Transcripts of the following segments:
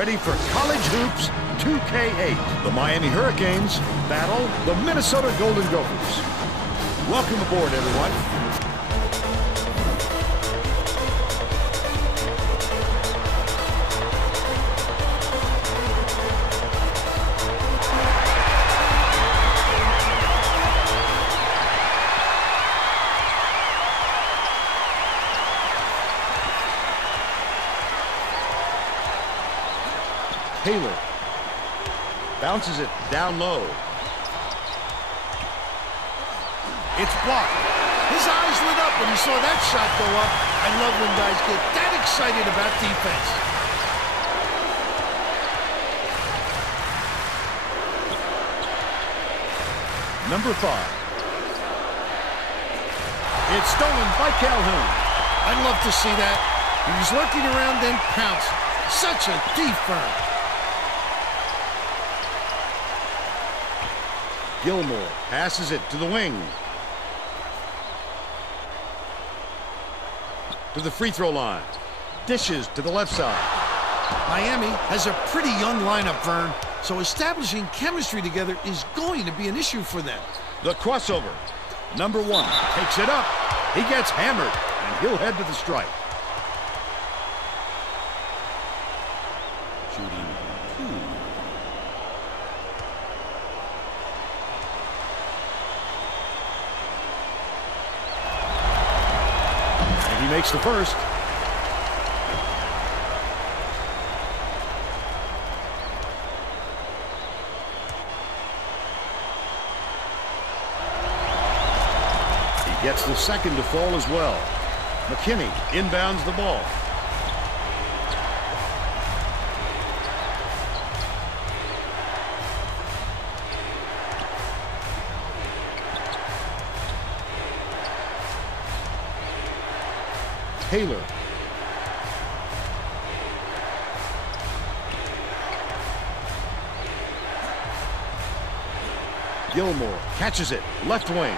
Ready for College Hoops 2K8. The Miami Hurricanes battle the Minnesota Golden Gophers. Welcome aboard, everyone. Taylor bounces it down low. It's blocked. His eyes lit up when he saw that shot go up. I love when guys get that excited about defense. Number 5. It's stolen by Calhoun. I love to see that. He was lurking around, then pounced. Such a defense. Gilmore passes it to the wing. To the free throw line. Dishes to the left side. Miami has a pretty young lineup, Vern, so establishing chemistry together is going to be an issue for them. The crossover. Number 1 takes it up. He gets hammered, and he'll head to the strike. Shooting 2. And he makes the first. He gets the second to fall as well. McKinney inbounds the ball. Taylor. Gilmore catches it, left wing.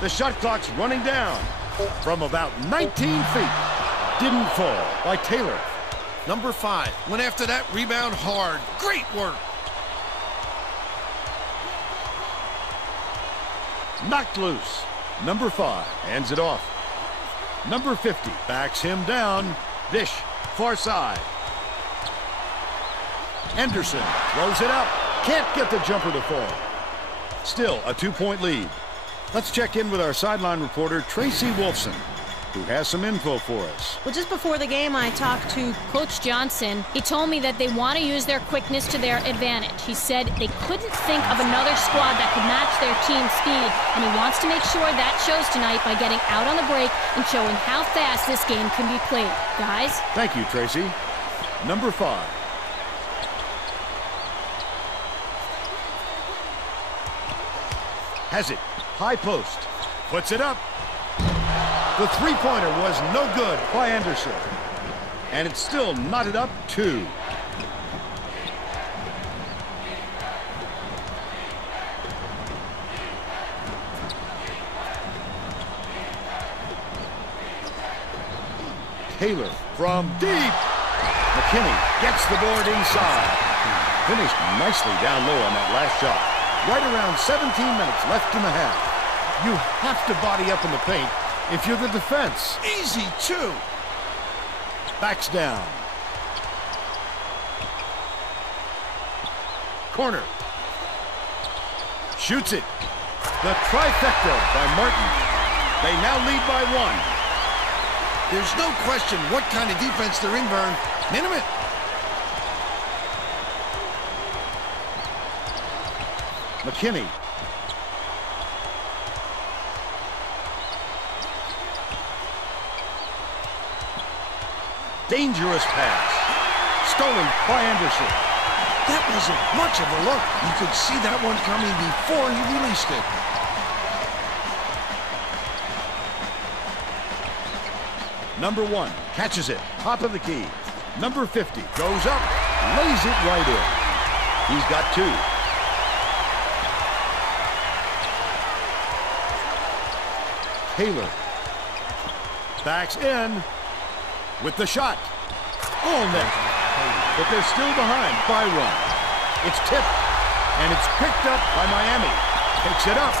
The shot clock's running down from about 19 feet. Didn't fall by Taylor. Number 5 went after that rebound hard. Great work. Knocked loose. Number 5 hands it off. Number 50 backs him down. Dish, far side. Anderson throws it up. Can't get the jumper to fall. Still a 2-point lead. Let's check in with our sideline reporter, Tracy Wolfson, who has some info for us. Well, just before the game, I talked to Coach Johnson. He told me that they want to use their quickness to their advantage. He said they couldn't think of another squad that could match their team speed, and he wants to make sure that shows tonight by getting out on the break and showing how fast this game can be played. Guys? Thank you, Tracy. Number 5. Has it. High post. Puts it up. The three-pointer was no good by Anderson. And it's still knotted up 2. Taylor from deep. McKinney gets the board inside. Finished nicely down low on that last shot. Right around 17 minutes left in the half. You have to body up in the paint if you're the defense. Easy, too. Backs down. Corner. Shoots it. The trifecta by Martin. They now lead by 1. There's no question what kind of defense they're in, Vern. Minimum. McKinney. Dangerous pass. Stolen by Anderson. That wasn't much of a look. You could see that one coming before he released it. Number 1 catches it. Top of the key. Number 50 goes up. Lays it right in. He's got 2. Taylor backs in with the shot. All net. But they're still behind by 1. It's tipped, and it's picked up by Miami. Takes it up.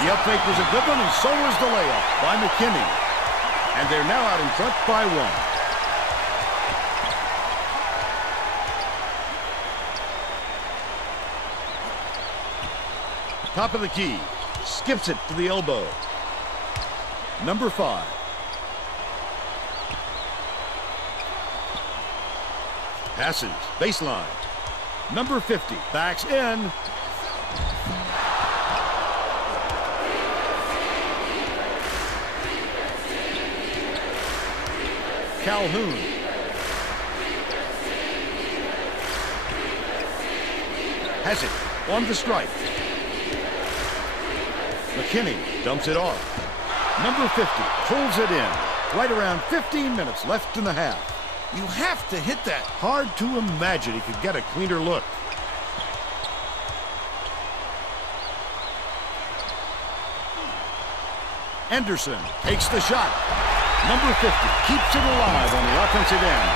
The up fake was a good one, and so was the layup by McKinney. And they're now out in front by 1. Top of the key. Skips it to the elbow. Number 5. Passes. Baseline. Number 50. Backs in. Calhoun. Has it on the stripe. McKinney dumps it off. Number 50 pulls it in. Right around 15 minutes left in the half. You have to hit that. Hard to imagine he could get a cleaner look. Anderson takes the shot. Number 50 keeps it alive on the offensive end.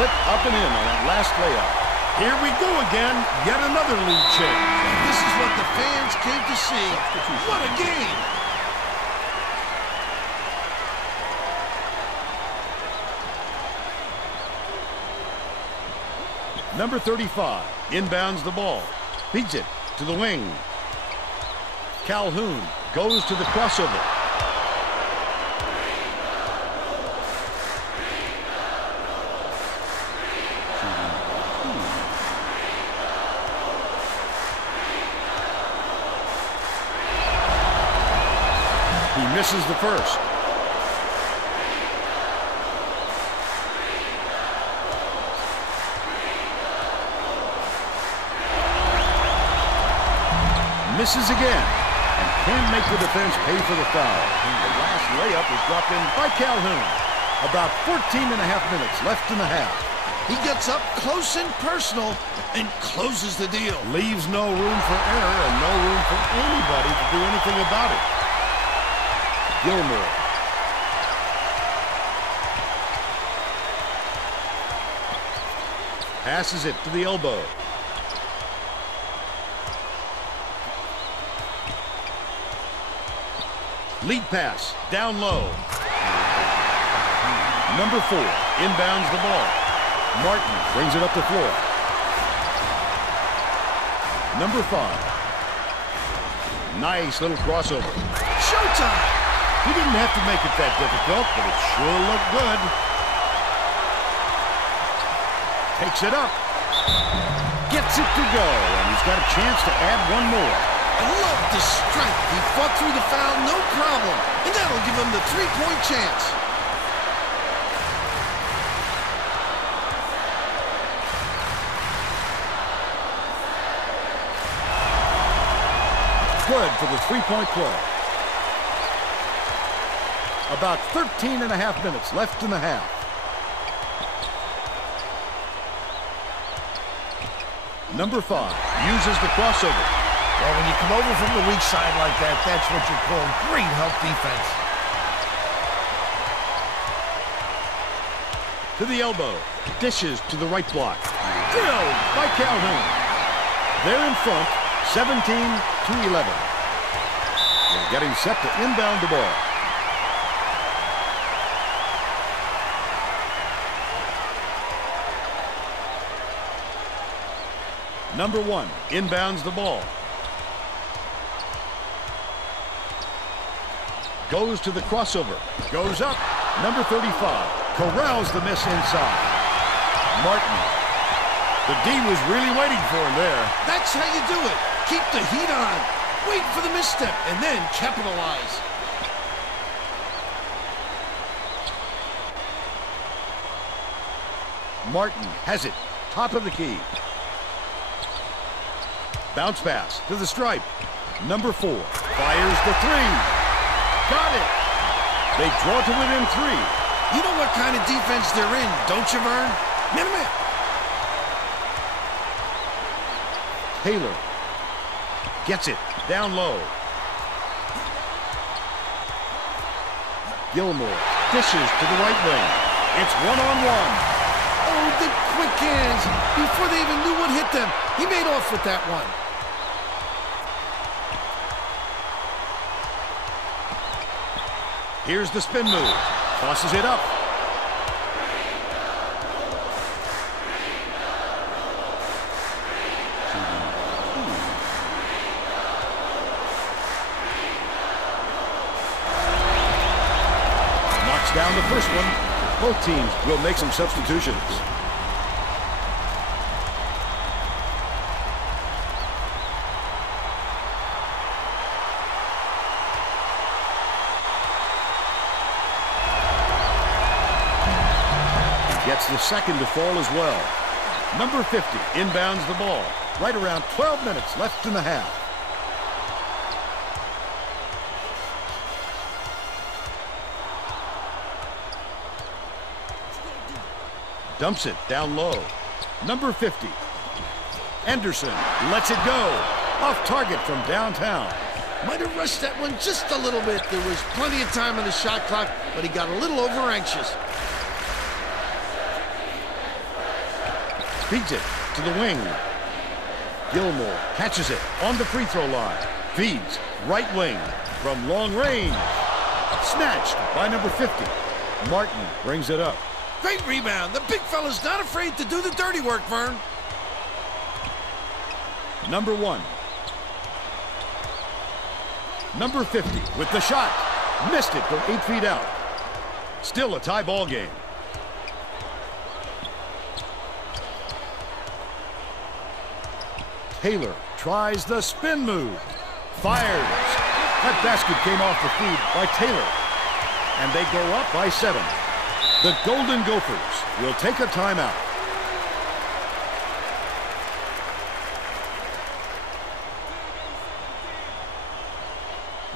Flip up and in on that last layup. Here we go again. Yet another lead change. This is what the fans came to see. What a game. Number 35 inbounds the ball. Feeds it to the wing. Calhoun goes to the crossover. He misses the first. Misses again, and can't make the defense pay for the foul. The last layup was dropped in by Calhoun. About 14 and a half minutes left in the half. He gets up close and personal and closes the deal. Leaves no room for error and no room for anybody to do anything about it. Gilmore. Passes it to the elbow. Lead pass, down low. Number 4 inbounds the ball. Martin brings it up the floor. Number 5. Nice little crossover. Showtime! He didn't have to make it that difficult, but it sure looked good. Takes it up. Gets it to go, and he's got a chance to add one more. I love the strength. He fought through the foul, no problem. And that'll give him the three-point chance. Good for the three-point play. About 13 and a half minutes left in the half. Number 5 uses the crossover. Well, when you come over from the weak side like that, that's what you call great help defense. To the elbow. Dishes to the right block. Drilled by Calhoun. They're in front, 17-11. They're getting set to inbound the ball. Number 1 inbounds the ball. Goes to the crossover. Goes up. Number 35 corrals the miss inside. Martin. The D was really waiting for him there. That's how you do it. Keep the heat on. Wait for the misstep and then capitalize. Martin has it. Top of the key. Bounce pass to the stripe. Number 4 fires the 3. Got it. They draw to within 3. You know what kind of defense they're in, don't you, Vern? Minute. Taylor gets it down low. Gilmore dishes to the right wing. It's one-on-one. Oh, the quick hands before they even knew what hit them. He made off with that one. Here's the spin move. Tosses it up. Knocks down the first one. Both teams will make some substitutions. Gets the second to fall as well. Number 50 inbounds the ball. Right around 12 minutes left in the half. Dumps it down low. Number 50. Anderson lets it go. Off target from downtown. Might have rushed that one just a little bit. There was plenty of time on the shot clock, but he got a little over anxious. Feeds it to the wing. Gilmore catches it on the free throw line. Feeds right wing from long range. Snatched by number 50. Martin brings it up. Great rebound. The big fella's not afraid to do the dirty work, Vern. Number 1. Number 50 with the shot. Missed it from 8 feet out. Still a tie ball game. Taylor tries the spin move. Fires. That basket came off the feed by Taylor. And they go up by 7. The Golden Gophers will take a timeout.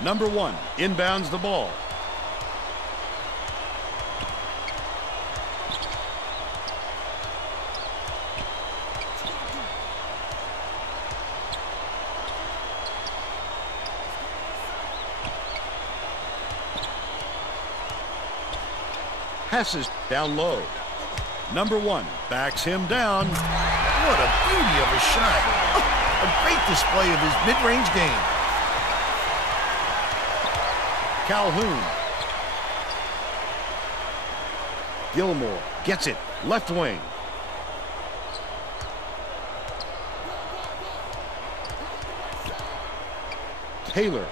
Number 1 inbounds the ball. Passes down low. Number 1 backs him down. What a beauty of a shot. A great display of his mid-range game. Calhoun. Gilmore gets it. Left wing. Taylor.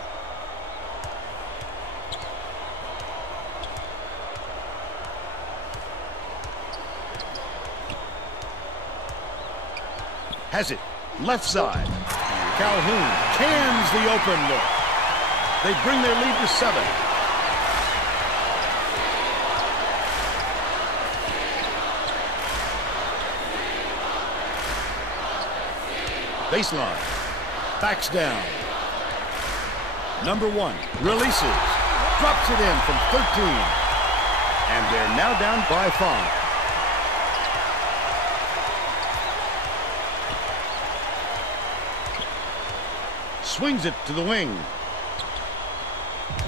Has it. Left side. Calhoun cans the open look. They bring their lead to 7. Baseline. Backs down. Number 1 releases. Drops it in from 13. And they're now down by 5. Swings it to the wing.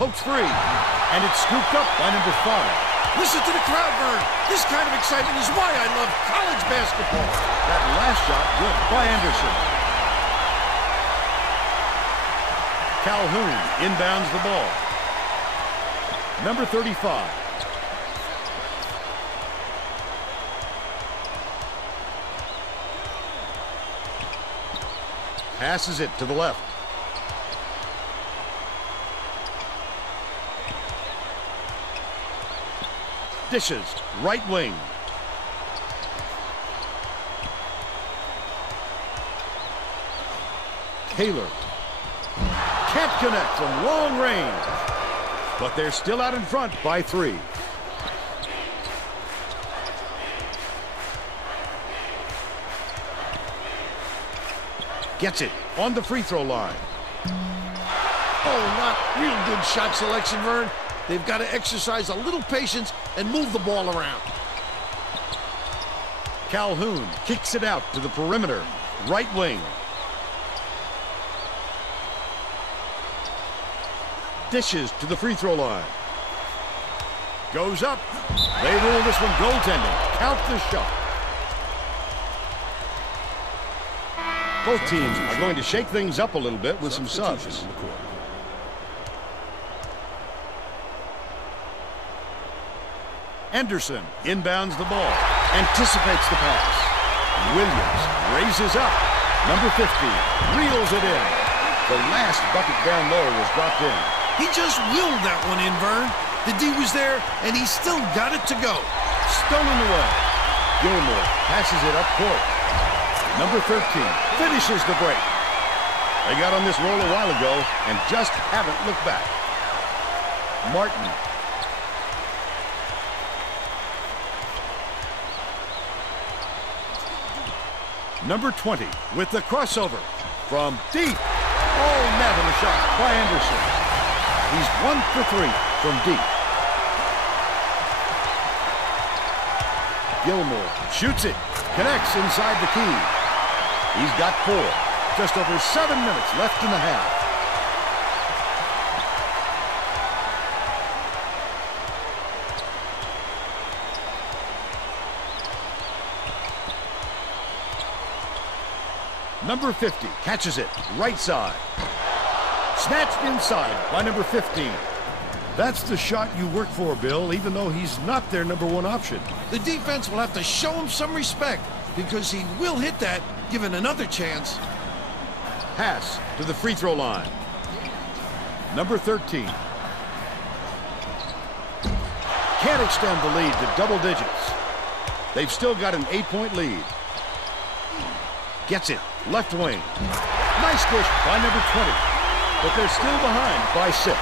Pokes free. And it's scooped up by number 5. Listen to the crowd, Vern. This kind of excitement is why I love college basketball. That last shot good by Anderson. Calhoun inbounds the ball. Number 35. Passes it to the left. Dishes, right wing. Taylor. Can't connect from long range. But they're still out in front by 3. Gets it on the free throw line. Oh, not real good shot selection, Vern. They've got to exercise a little patience and move the ball around. Calhoun kicks it out to the perimeter. Right wing. Dishes to the free throw line. Goes up. They rule this one goaltending. Count the shot. Both teams are going to shake things up a little bit with some subs. Anderson inbounds the ball, anticipates the pass. Williams raises up. Number 50 reels it in. The last bucket down low was dropped in. He just willed that one in, Vern. The D was there, and he still got it to go. Stolen away. Gilmore passes it up court. Number 13 finishes the break. They got on this roll a while ago and just haven't looked back. Martin. Number 20 with the crossover from deep. Oh, net on the shot by Anderson. He's 1 for 3 from deep. Gilmore shoots it, connects inside the key. He's got 4. Just over 7 minutes left in the half. Number 50 catches it, right side. Snatched inside by number 15. That's the shot you work for, Bill, even though he's not their number 1 option. The defense will have to show him some respect because he will hit that given another chance. Pass to the free throw line. Number 13. Can't extend the lead to double digits. They've still got an 8-point lead. Gets it, left wing. Nice dish by number 20, but they're still behind by 6.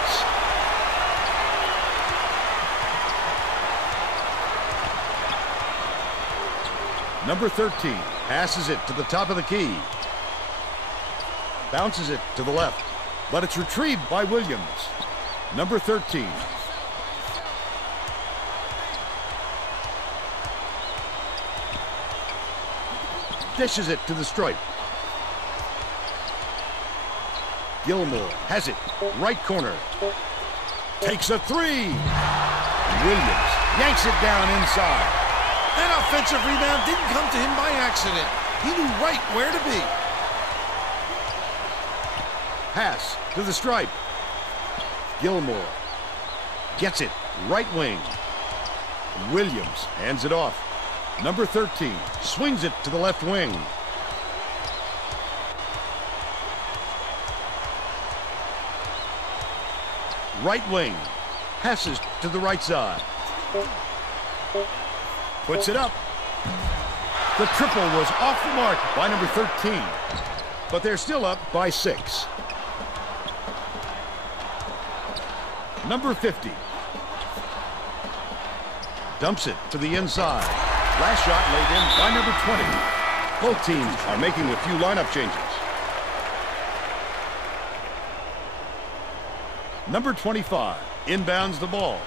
Number 13 passes it to the top of the key. Bounces it to the left, but it's retrieved by Williams. Number 13. Dishes it to the stripe. Gilmore has it, right corner. Takes a 3. Williams yanks it down inside. That offensive rebound didn't come to him by accident. He knew right where to be. Pass to the stripe. Gilmore gets it, right wing. Williams hands it off. Number 13 swings it to the left wing. Right wing. Passes to the right side. Puts it up. The triple was off the mark by number 13. But they're still up by 6. Number 50. Dumps it to the inside. Last shot laid in by number 20. Both teams are making a few lineup changes. Number 25 inbounds the ball.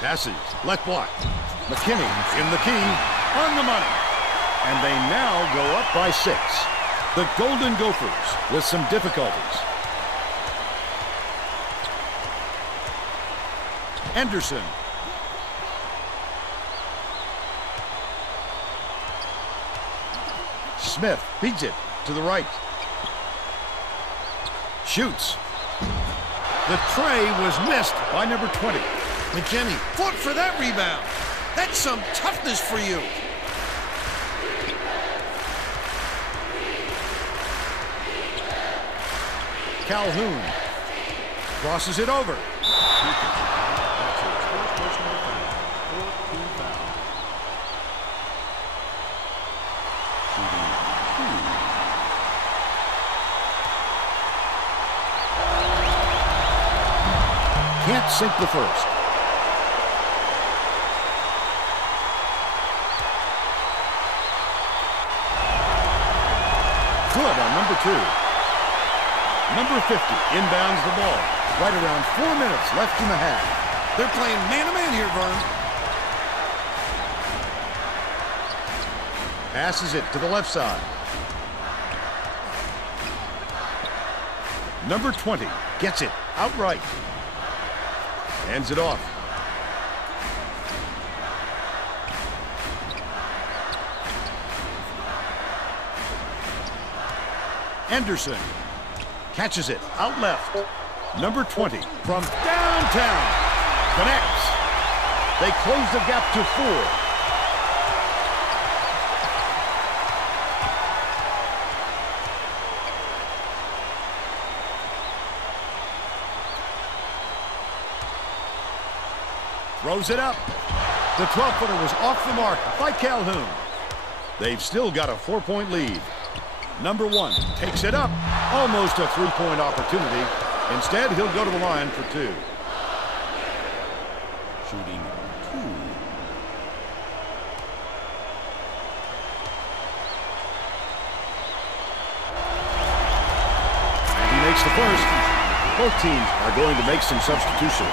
Passes, left block. McKinney in the key, on the money. And they now go up by 6. The Golden Gophers with some difficulties. Anderson. Smith beats it to the right. Shoots. The tray was missed by number 20. McKinney fought for that rebound. That's some toughness for you. Calhoun crosses it over. Can't sink the first. Good on number 2. Number 50 inbounds the ball. Right around 4 minutes left in the half. They're playing man-to-man here, Vern. Passes it to the left side. Number 20 gets it outright. Hands it off. Anderson catches it out left. Number 20 from downtown connects. They close the gap to 4. Throws it up. The 12-footer was off the mark by Calhoun. They've still got a 4-point lead. Number 1 takes it up. Almost a 3-point opportunity. Instead, he'll go to the line for 2. Shooting 2. And he makes the first. Both teams are going to make some substitutions.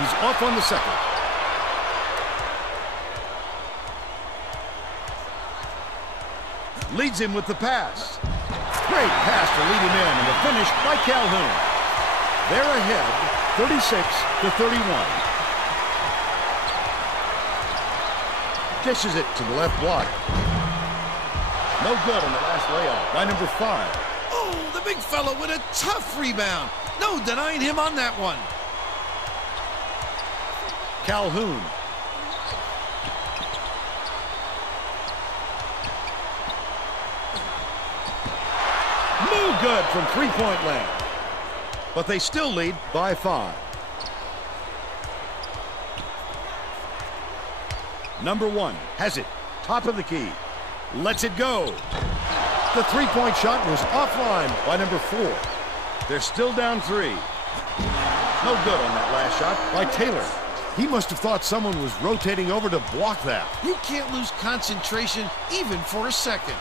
He's off on the second. Leads him with the pass. Great pass to lead him in, and the finish by Calhoun. They're ahead, 36-31. Dishes it to the left block. No good on the last layup by number 5. Oh, the big fella with a tough rebound. No denying him on that one. Calhoun. No good from three-point land. But they still lead by 5. Number 1 has it. Top of the key. Lets it go. The three-point shot was offline by number 4. They're still down 3. No good on that last shot by Taylor. He must have thought someone was rotating over to block that. You can't lose concentration even for a second.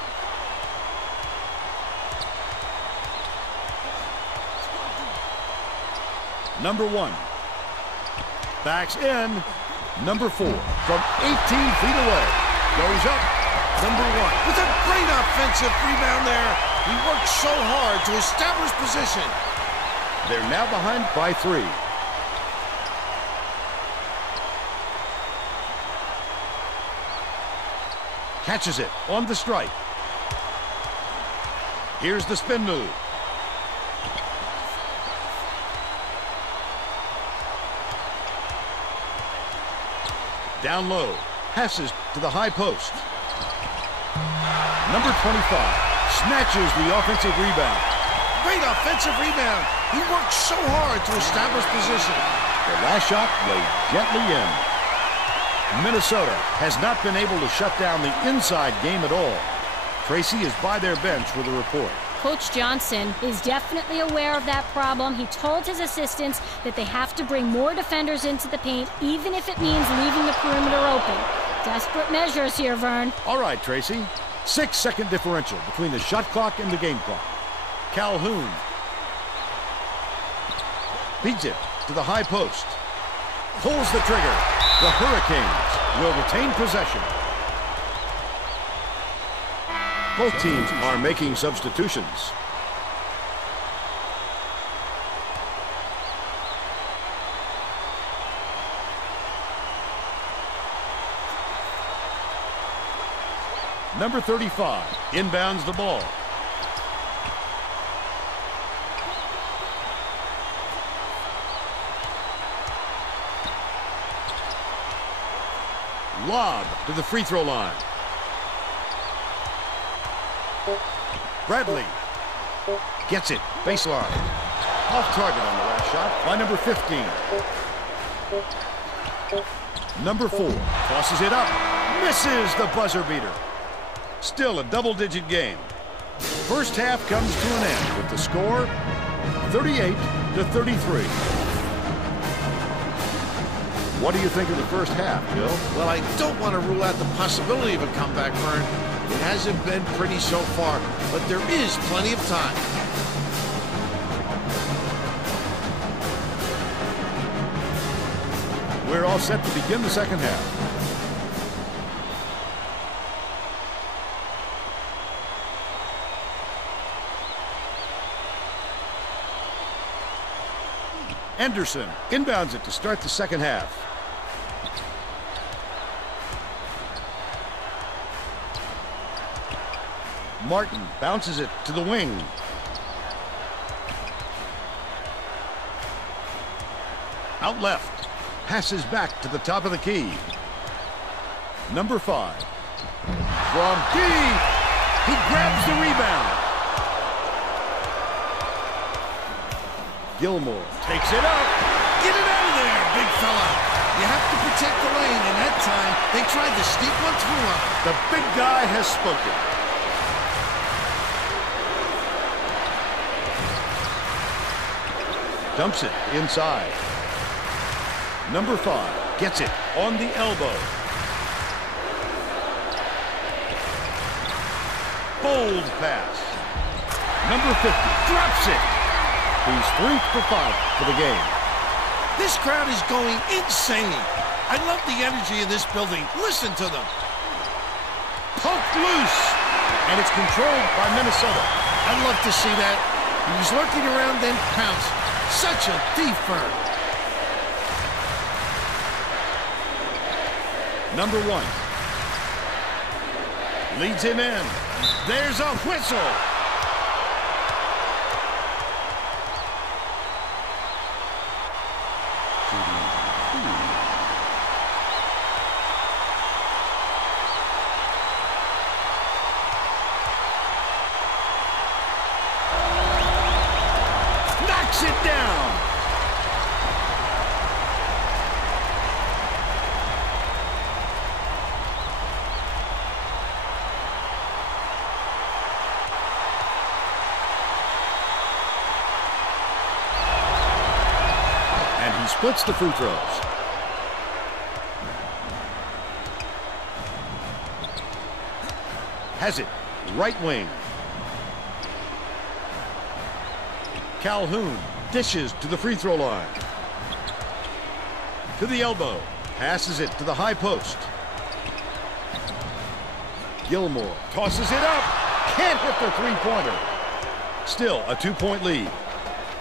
Number 1 backs in. Number 4 from 18 feet away goes up. Number 1 with a great offensive rebound there. He worked so hard to establish position. They're now behind by 3. Catches it on the strike. Here's the spin move. Down low. Passes to the high post. Number 25 snatches the offensive rebound. Great offensive rebound. He worked so hard to establish position. The last shot laid gently in. Minnesota has not been able to shut down the inside game at all. Tracy is by their bench with a report. Coach Johnson is definitely aware of that problem. He told his assistants that they have to bring more defenders into the paint, even if it means leaving the perimeter open. Desperate measures here, Vern. All right, Tracy. 6-second differential between the shot clock and the game clock. Calhoun beats it to the high post. Pulls the trigger. The Hurricanes will retain possession. Both teams are making substitutions. Number 35 inbounds the ball. Lob to the free throw line. Bradley gets it, baseline. Off target on the last shot by number 15. Number 4 tosses it up, misses the buzzer beater. Still a double-digit game. First half comes to an end with the score 38-33. What do you think of the first half, Bill? Well, I don't want to rule out the possibility of a comeback, Vern. It hasn't been pretty so far, but there is plenty of time. We're all set to begin the second half. Anderson inbounds it to start the second half. Martin bounces it to the wing. Out left. Passes back to the top of the key. Number 5. From deep. He grabs the rebound. Gilmore takes it up. Get it out of there, big fella. You have to protect the lane, and that time they tried to sneak one through on him. The big guy has spoken. Dumps it inside. Number 5 gets it on the elbow. Bold pass. Number 50 drops it. He's 3 for 5 for the game. This crowd is going insane. I love the energy in this building. Listen to them. Poked loose. And it's controlled by Minnesota. I'd love to see that. He was lurking around, then pounced. Such a thief bird. Number 1 leads him in. There's a whistle. Knocks it down. And he splits the free throws. Has it. Right wing. Calhoun dishes to the free throw line. To the elbow. Passes it to the high post. Gilmore tosses it up. Can't hit the three-pointer. Still a 2-point lead.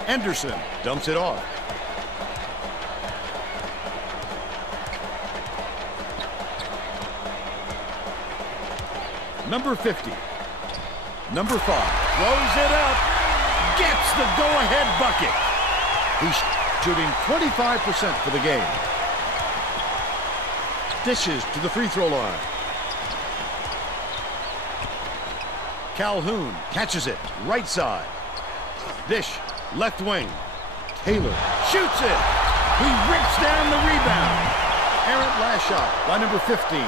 Anderson dumps it off. Number 50. Number 5 throws it up. Gets the go-ahead bucket. He's shooting 25% for the game. Dishes to the free throw line. Calhoun catches it right side. Dish left wing. Taylor shoots it. He rips down the rebound. Errant last shot by number 15.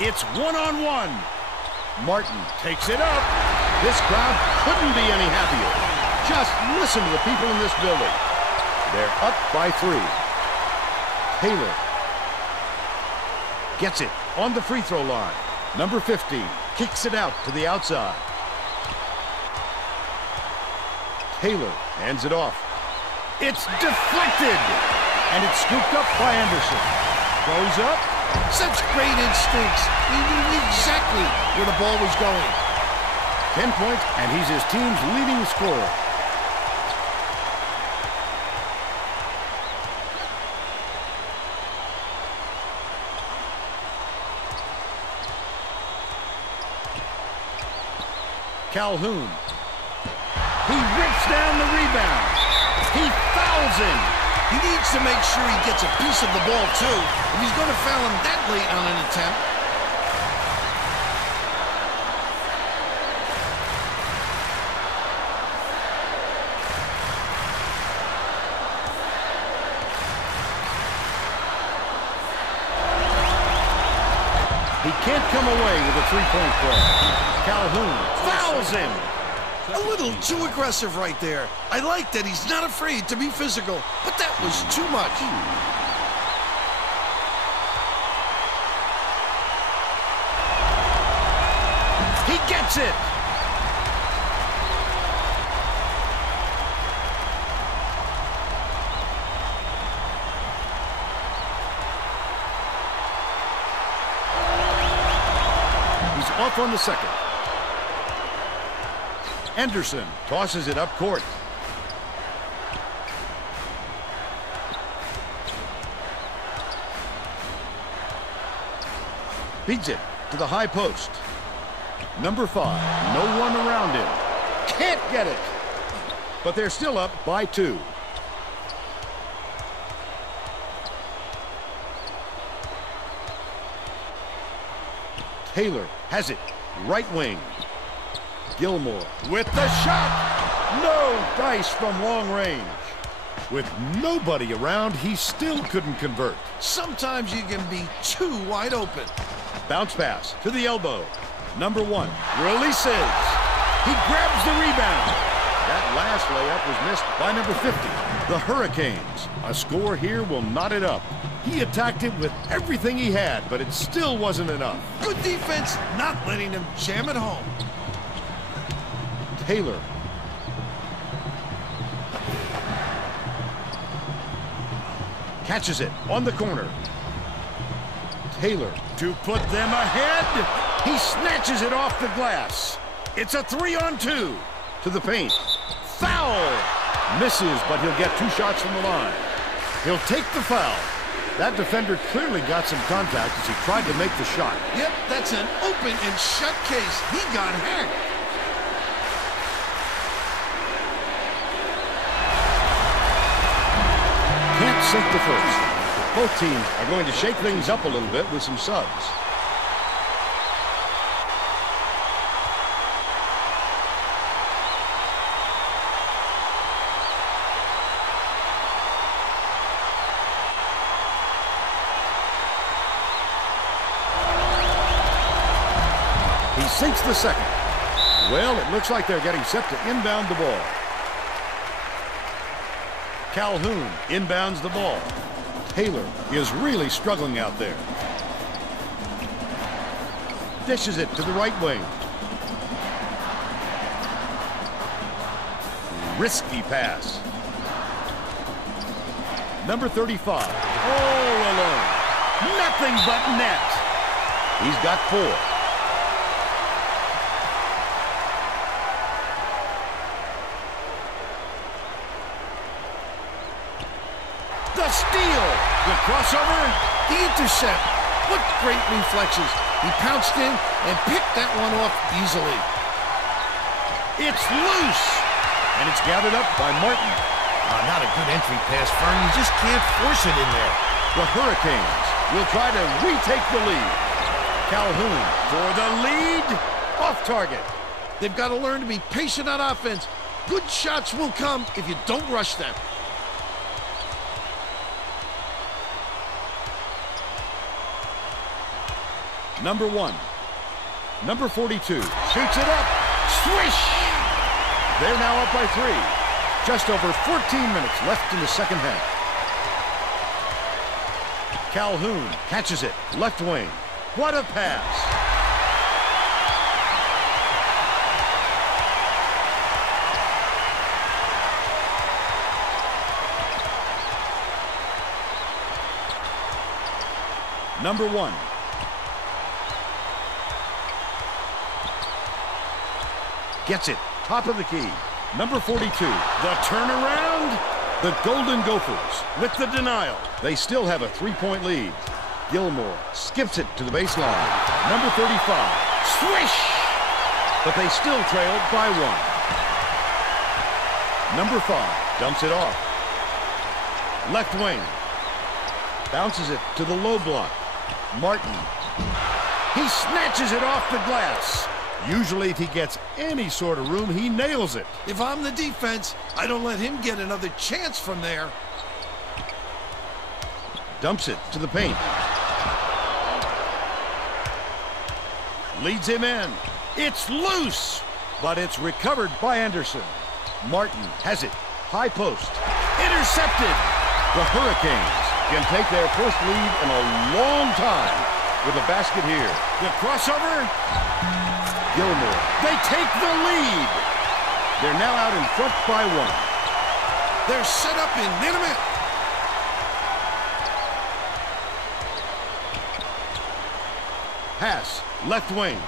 It's one-on-one. Martin takes it up. This crowd couldn't be any happier. Just listen to the people in this building. They're up by 3. Taylor gets it on the free throw line. Number 15 kicks it out to the outside. Taylor hands it off. It's deflected. And it's scooped up by Anderson. Goes up. Such great instincts. He knew exactly where the ball was going. 10 points, and he's his team's leading scorer. Calhoun. He rips down the rebound. He fouls him. He needs to make sure he gets a piece of the ball, too, if he's going to foul him that late on an attempt. He can't come away with a three-point play. Calhoun fouls him. A little too aggressive right there. I like that he's not afraid to be physical, but that was too much. He gets it. off on the second. Anderson tosses it up court. Feeds it to the high post. Number 5, no one around him. Can't get it. But they're still up by 2. Taylor has it. Right wing. Gilmore with the shot. No dice from long range. With nobody around, he still couldn't convert. Sometimes you can be too wide open. Bounce pass to the elbow. Number 1 releases. He grabs the rebound. That last layup was missed by number 50. The Hurricanes. A score here will knot it up. He attacked it with everything he had, but it still wasn't enough. Good defense, not letting him jam it home. Taylor. Catches it on the corner. Taylor to put them ahead. He snatches it off the glass. It's a 3-on-2. To the paint. Foul. Misses, but he'll get 2 shots from the line. He'll take the foul. That defender clearly got some contact as he tried to make the shot. Yep, that's an open and shut case. He got hacked. Can't sink the first. Both teams are going to shake things up a little bit with some subs. He sinks the second. Well, it looks like they're getting set to inbound the ball. Calhoun inbounds the ball. Taylor is really struggling out there. Dishes it to the right wing. Risky pass. Number 35. All alone. Nothing but net. He's got 4. The steal. The crossover. The intercept. What great reflexes. He pounced in and picked that one off easily. It's loose. And it's gathered up by Martin. Not a good entry pass, Fern. You just can't force it in there. The Hurricanes will try to retake the lead. Calhoun for the lead. Off target. They've got to learn to be patient on offense. Good shots will come if you don't rush them. Number 1. Number 42. Shoots it up. Swish! They're now up by 3. Just over 14 minutes left in the second half. Calhoun catches it. Left wing. What a pass. Number 1. Gets it. Top of the key. Number 42. The turnaround. The Golden Gophers with the denial. They still have a 3-point lead. Gilmore skips it to the baseline. Number 35. Swish! But they still trailed by 1. Number 5 dumps it off. Left wing. Bounces it to the low block. Martin. He snatches it off the glass. Usually if he gets any sort of room, he nails it. If I'm the defense, I don't let him get another chance from there. Dumps it to the paint. Leads him in. It's loose, but it's recovered by Anderson. Martin has it. High post. Intercepted. The Hurricanes can take their first lead in a long time with a basket here. The crossover. Gilmore. They take the lead. They're now out in front by 1. They're set up in minute. Pass. Left wing.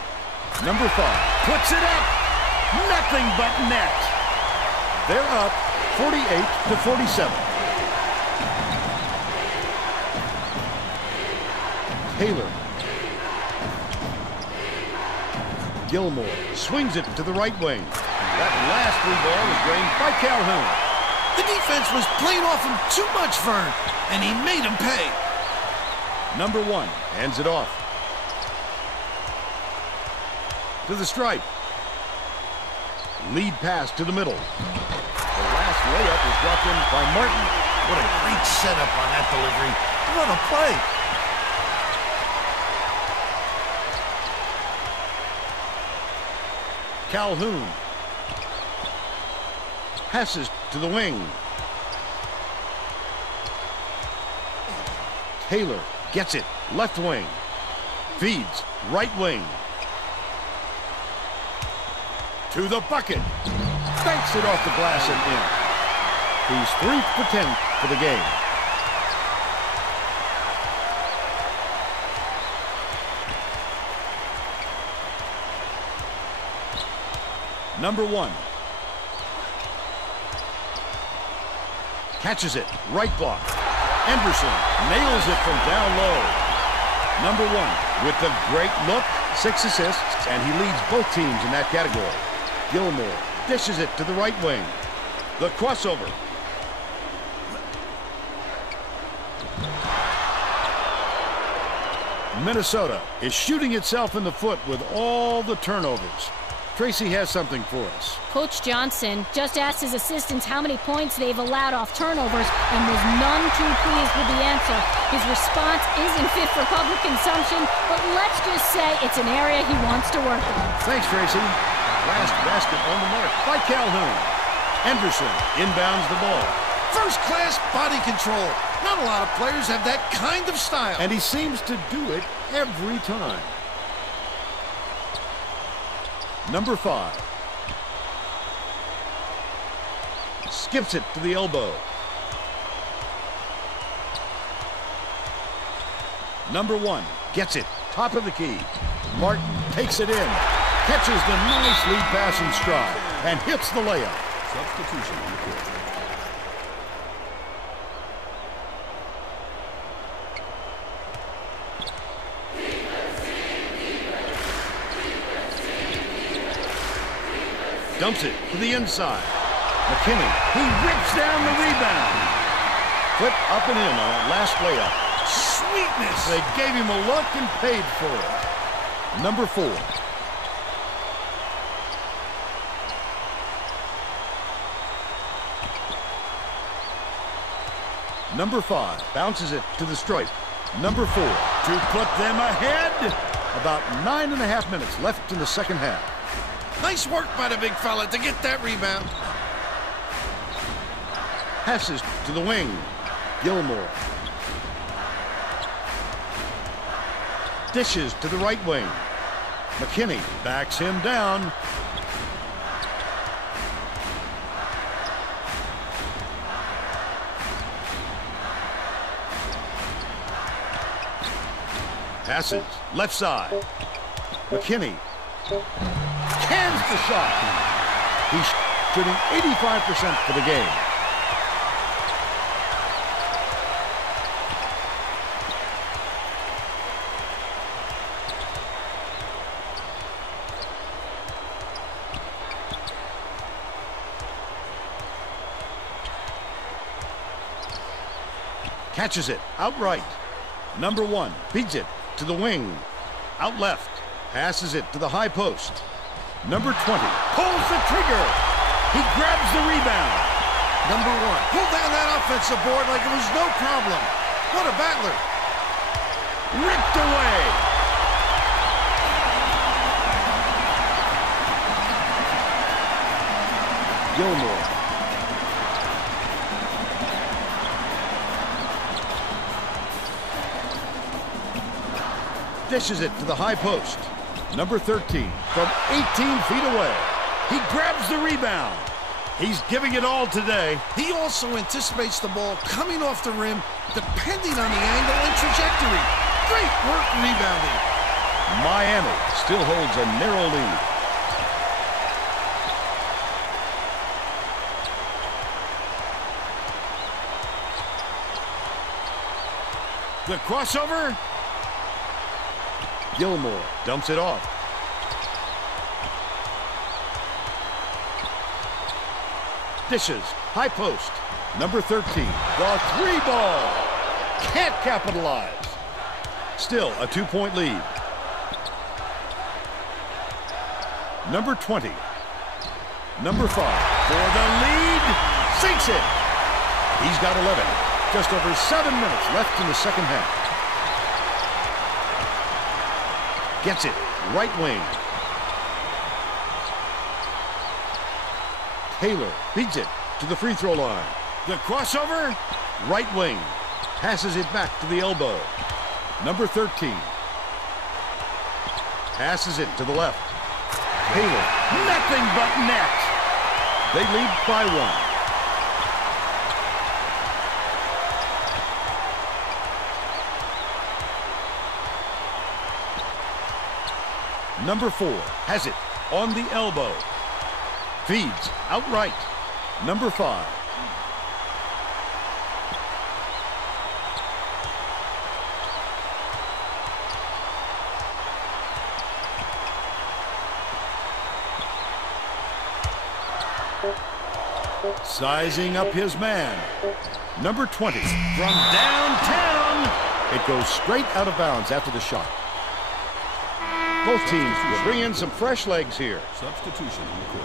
Number 5 puts it up. Nothing but net. They're up 48-47. Taylor. Gilmore swings it to the right wing. That last free ball was drained by Calhoun. The defense was playing off him too much, Vern, and he made him pay. Number 1 hands it off. To the stripe. Lead pass to the middle. The last layup was dropped in by Martin. What a great setup on that delivery. What a play. Calhoun. Passes to the wing. Taylor gets it. Left wing. Feeds. Right wing. To the bucket. Banks it off the glass and in. He's 3 for 10 for the game. Number 1. Catches it. Right block. Anderson nails it from down low. Number 1 with the great look. 6 assists, and he leads both teams in that category. Gilmore dishes it to the right wing. The crossover. Minnesota is shooting itself in the foot with all the turnovers. Tracy has something for us. Coach Johnson just asked his assistants how many points they've allowed off turnovers and was none too pleased with the answer. His response isn't fit for public consumption, but let's just say it's an area he wants to work on. Thanks, Tracy. Last basket on the mark by Calhoun. Anderson inbounds the ball. First-class body control. Not a lot of players have that kind of style. And he seems to do it every time. Number 5. Skips it to the elbow. Number 1 gets it. Top of the key. Martin takes it in. Catches the nice lead pass in stride. And hits the layup. Substitution on the court. Dumps it to the inside. McKinney, he rips down the rebound. Flip up and in on that last layup. Sweetness. They gave him a look and paid for it. Number 4. Number 5 bounces it to the stripe. Number 4 to put them ahead. About 9.5 minutes left in the second half. Nice work by the big fella to get that rebound. Passes to the wing. Gilmore. Dishes to the right wing. McKinney backs him down. Passes. Left side. McKinney. Cans the shot. He's shooting 85% for the game. Catches it outright. Number 1 beats it to the wing. Out left. Passes it to the high post. Number 20 pulls the trigger. He grabs the rebound. Number 1 pulled down that offensive board like it was no problem. What a battler. Ripped away. Gilmore. Dishes it to the high post. Number 13 from 18 feet away. He grabs the rebound. He's giving it all today. He also anticipates the ball coming off the rim, depending on the angle and trajectory. Great work rebounding. Miami still holds a narrow lead. The crossover. Gilmore dumps it off. Dishes, high post. Number 13, the three ball. Can't capitalize. Still a 2-point lead. Number 20. Number 5 for the lead. Sinks it. He's got 11. Just over 7 minutes left in the second half. Gets it. Right wing. Taylor beats it to the free throw line. The crossover. Right wing. Passes it back to the elbow. Number 13. Passes it to the left. Taylor. Nothing but net. They lead by 1. Number 4 has it on the elbow. Feeds outright. Number 5. Sizing up his man. Number 20 from downtown. It goes straight out of bounds after the shot. Both teams will bring in some fresh legs here. Substitution on the court.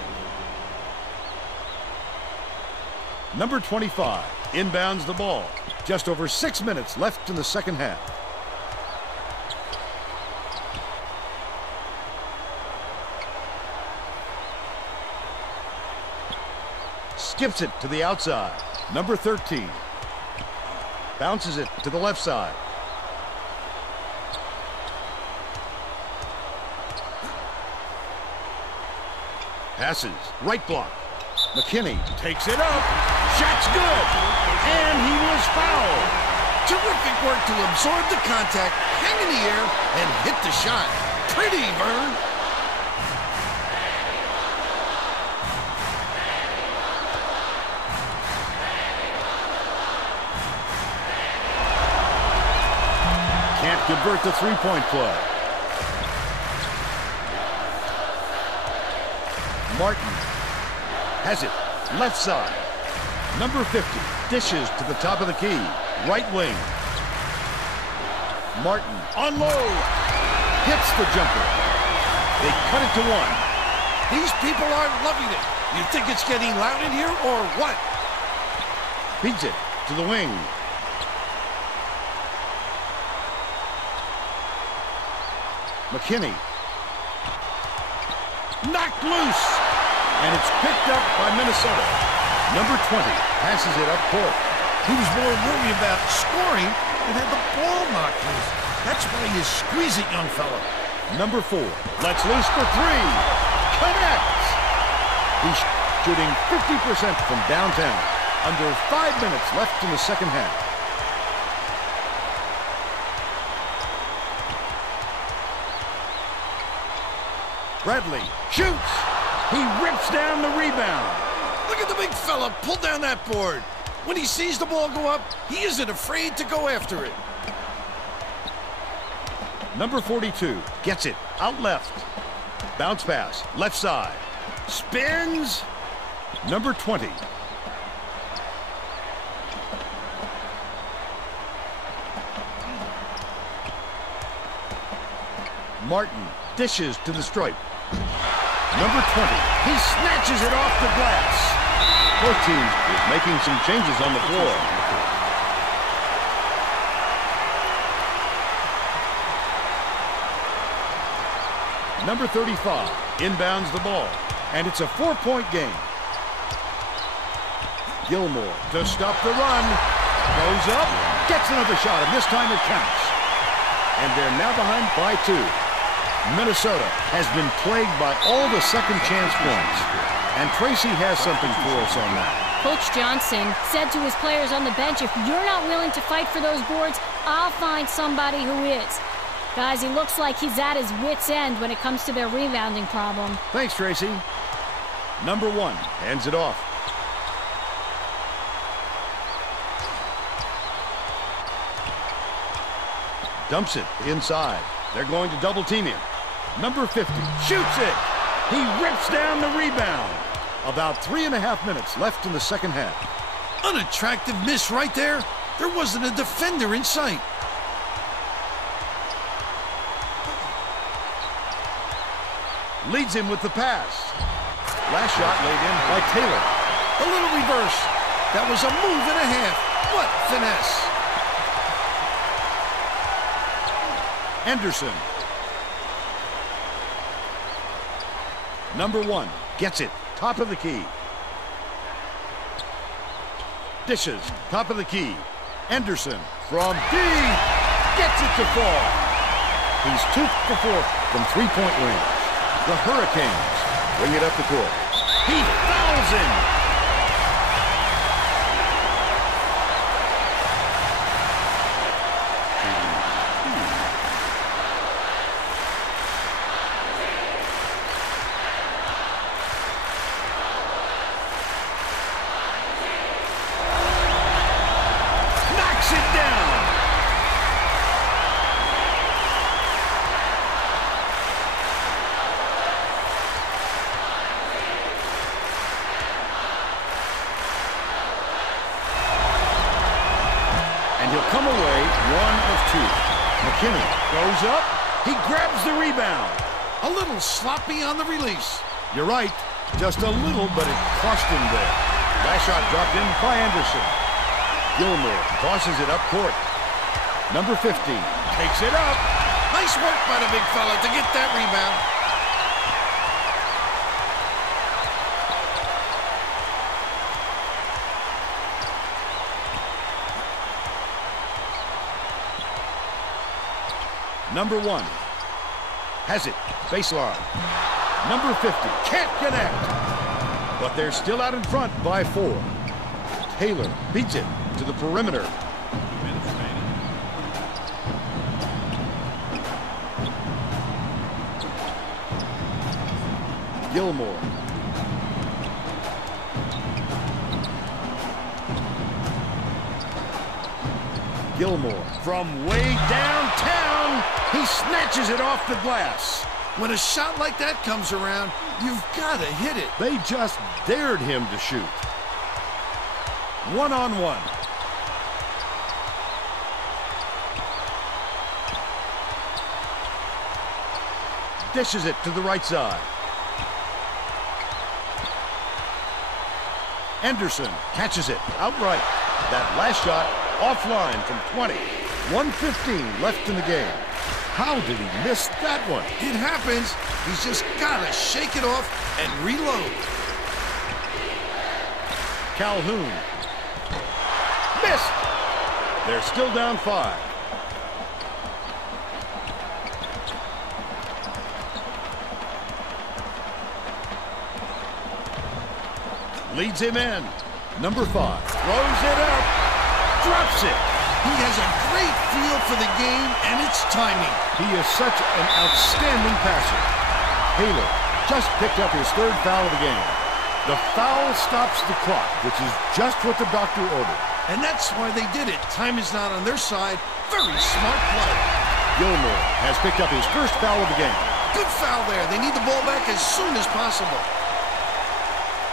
Number 25 inbounds the ball. Just over 6 minutes left in the second half. Skips it to the outside. Number 13. Bounces it to the left side. Passes. Right block. McKinney takes it up. Shot's good. And he was fouled. Terrific work to absorb the contact, hang in the air, and hit the shot. Pretty, Vern. Can't convert the three-point play. Martin has it. Left side. Number 50 dishes to the top of the key. Right wing. Martin on low. Hits the jumper. They cut it to 1. These people are loving it. You think it's getting loud in here or what? Feeds it to the wing. McKinney. Knocked loose. And it's picked up by Minnesota. Number 20 passes it up court. He was more worried about scoring than had the ball knocked loose. That's why you squeeze it, young fella. Number 4 lets loose for 3. Connects. He's shooting 50% from downtown. Under 5 minutes left in the second half. Bradley shoots. He rips down the rebound. Look at the big fella pull down that board. When he sees the ball go up, he isn't afraid to go after it. Number 42 gets it out left. Bounce pass, left side. Spins. Number 20. Martin dishes to the stripe. Number 20. He snatches it off the glass. Both teams making some changes on the floor. Number 35 inbounds the ball, and it's a 4-point game. Gilmore to stop the run. Goes up, gets another shot, and this time it counts. And they're now behind by 2. Minnesota has been plagued by all the second chance points. And Tracy has something for us on that. Coach Johnson said to his players on the bench, if you're not willing to fight for those boards, I'll find somebody who is. Guys, he looks like he's at his wit's end when it comes to their rebounding problem. Thanks, Tracy. Number 1 hands it off. Dumps it inside. They're going to double team him. Number 50 shoots it. He rips down the rebound. About 3.5 minutes left in the second half. Unattractive miss right there. There wasn't a defender in sight. Leads him with the pass. Last shot laid in by Taylor. A little reverse. That was a move and a half. What finesse. Anderson. Number 1 gets it. Top of the key. Dishes. Top of the key. Anderson from deep. Gets it to fall. He's 2 for 4 from 3-point range. The Hurricanes bring it up the court. He fouls him. Knocks it down. And he'll come away 1 of 2. McKinney goes up. He grabs the rebound. A little sloppy on the release. You're right. Just a little, but it cost him there. Last shot dropped in by Anderson. Gilmore tosses it up court. Number 50 takes it up. Nice work by the big fella to get that rebound. Number 1 has it. Baseline. Number 50 can't connect. But they're still out in front by 4. Taylor beats it to the perimeter. Gilmore. Gilmore from way downtown. He snatches it off the glass. When a shot like that comes around, you've got to hit it. They just dared him to shoot. 1-on-1. Dishes it to the right side. Anderson catches it outright. That last shot offline from 20. 1:15 left in the game. How did he miss that one? It happens. He's just got to shake it off and reload. Calhoun. Missed. They're still down 5. Leads him in. Number 5 throws it up. Drops it. He has a great feel for the game and its timing. He is such an outstanding passer. Taylor just picked up his 3rd foul of the game. The foul stops the clock, which is just what the doctor ordered. And that's why they did it. Time is not on their side. Very smart play. Gilmore has picked up his 1st foul of the game. Good foul there. They need the ball back as soon as possible.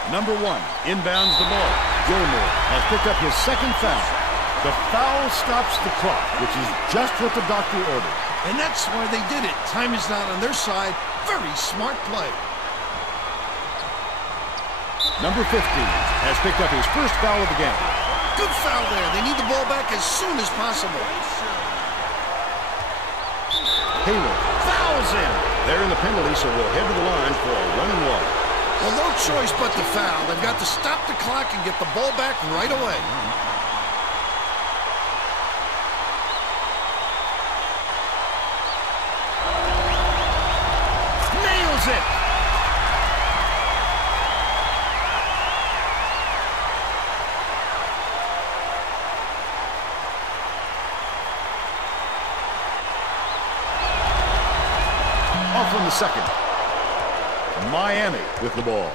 Number 1 inbounds the ball. Gilmore has picked up his 2nd foul. The foul stops the clock, which is just what the doctor ordered. And that's why they did it. Time is not on their side. Very smart play. Number 15 has picked up his 1st foul of the game. Good foul there. They need the ball back as soon as possible. Taylor fouls him. They're in the penalty, so we'll head to the line for a 1-and-1. Well, no choice but to foul. They've got to stop the clock and get the ball back right away. Nails it. in the second. Miami with the ball.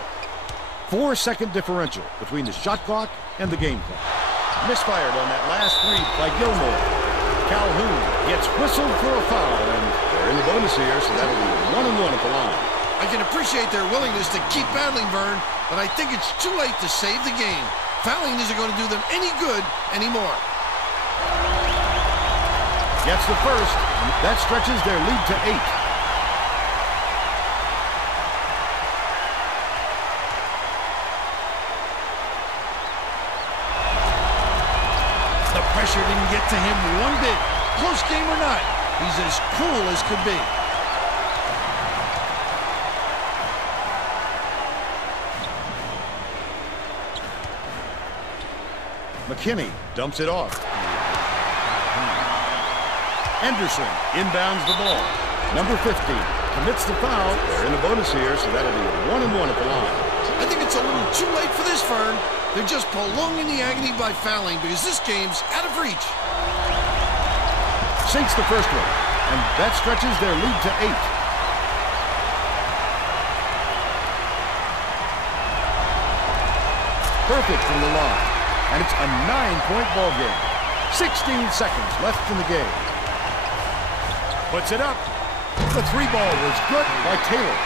4-second differential between the shot clock and the game clock. Misfired on that last three by Gilmore. Calhoun gets whistled for a foul, and they're in the bonus here, so that'll be 1-1 at the line. I can appreciate their willingness to keep battling, Vern, but I think it's too late to save the game. Fouling isn't going to do them any good anymore. Gets the first. That stretches their lead to 8. The pressure didn't get to him one bit. Close game or not, he's as cool as could be. McKinney dumps it off. Anderson inbounds the ball. Number 15 commits the foul. They're in the bonus here, so that'll be 1-1 at the line. I think it's a little too late for this, Vern. They're just prolonging the agony by fouling because this game's out of reach. Sinks the first one, and that stretches their lead to 8. Perfect from the line, and it's a 9-point ball game. 16 seconds left in the game. Puts it up. The three ball was good by Taylor.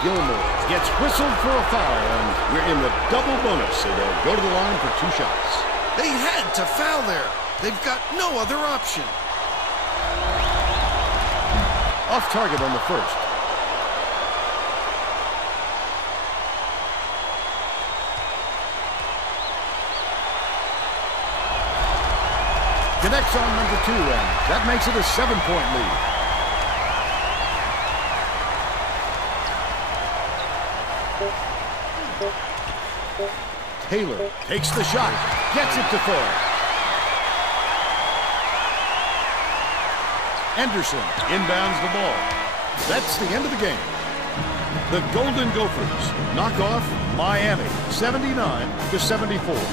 Gilmore gets whistled for a foul, and we're in the double bonus, so they'll go to the line for 2 shots. They had to foul there. They've got no other option. Off target on the first. Connects on number 2, and that makes it a 7-point lead. Taylor takes the shot, gets it to fall. Anderson inbounds the ball. That's the end of the game. The Golden Gophers knock off Miami 79-74.